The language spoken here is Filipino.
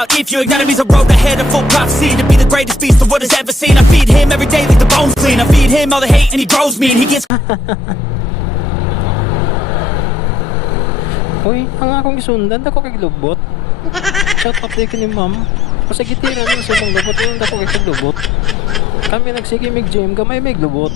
out if you ignite him. He's a road ahead of full prophecy to be the greatest beast the world has ever seen. I feed him every day like the bones clean. I feed him all the hate and he grows me and he gets. Uy, ang akong isundan, dako kay lubot. Shout out din ni ma'am. Kasi gitiran yun sa mong lubot, yun dako kay lubot. Kami nagsige mig gym, gamay mig lubot.